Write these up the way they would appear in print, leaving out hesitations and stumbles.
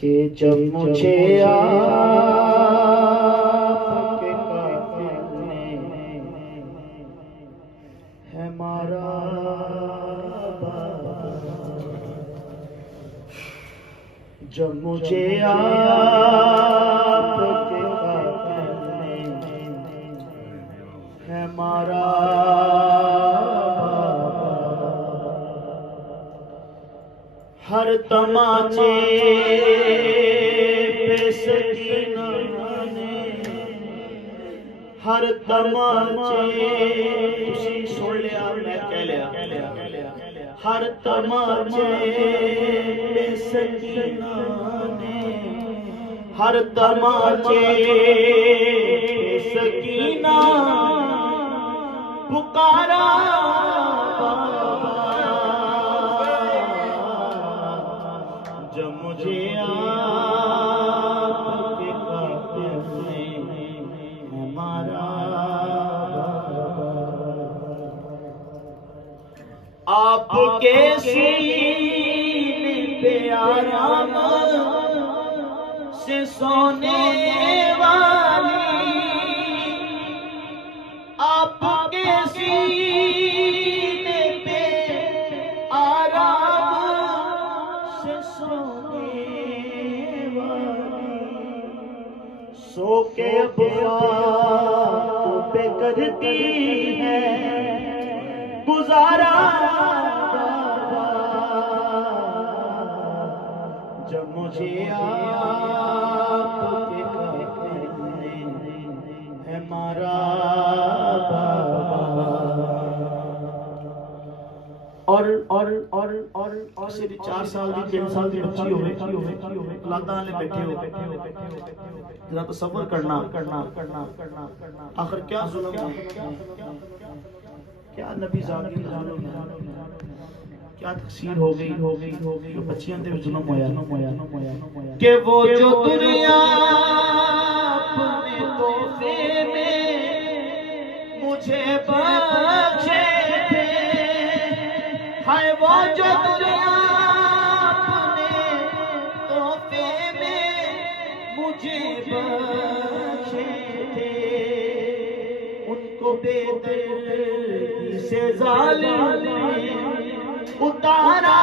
کہ جب مجھے آپ کے قافل نے ہے مارا بابا، جب مجھے آپ کے قافل نے ہے مارا ہر تماچے پہ سکینہ نے، ہر تماچے اسی سن لیا میں کہہ لیا، ہر تماچے پہ سکینہ نے، ہر تماچے پہ سکینہ پکارا جب مجھے آپ کے قافل نے ہمارا آپ کے سینے پہ آرام سے سونے والی، آپ کے سینے پہ آرام سے سونے والی، سو کے خواب پہ کرتی ہے گزارا جب مجھے آپ کے قافل نے ہے مارا اور صرف 4 سال دی 3 سال دی بچی ہوئے اللہ تعالیٰ نے بیٹھے ہو ذرا تصور کرنا آخر کیا ظلم ہے، کیا نبی ظالم ظلم ہے، کیا تقصیر ہو گئی جو بچیاں تے ظلم ہویا کہ وہ جو دنیا اپنے تحفے میں مجھے بخشے تھے، ہائے وہ جو دنیا اپنے تحفے میں مجھے بخشے تھے، ان کو بے دردی سے ظالم نے اتارا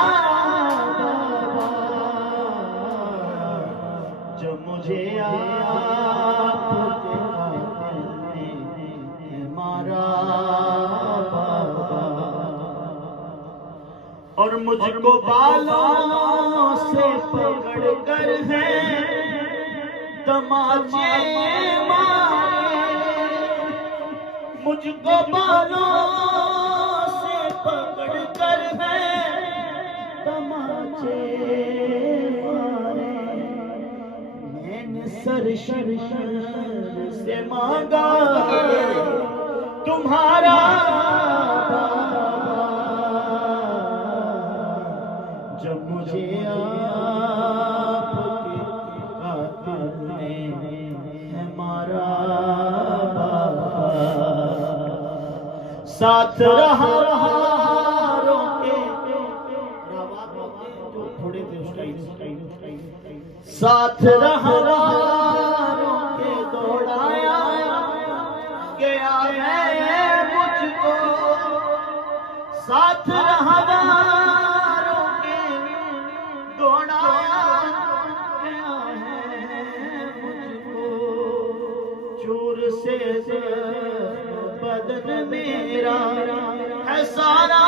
جب مجھے آپ کے قافل نے مارا اور مجھ کو بالوں سے پکڑ کر ہے تماچے مارے، مجھ کو بالوں سے پکڑ کر ہے تماچے مارے، میں نے سر سے مانگا تمہارا جب مجھے آپ کے قافل نے ہے مارا ساتھ رہا روکے جو تھوڑے تھے اس کا ساتھ رہا روکے دوڑایا گیا ہے مجھ کو، ساتھ رہا روکے دوڑایا گیا ہے مجھ کو، چور سے بدن میرا ہے سارا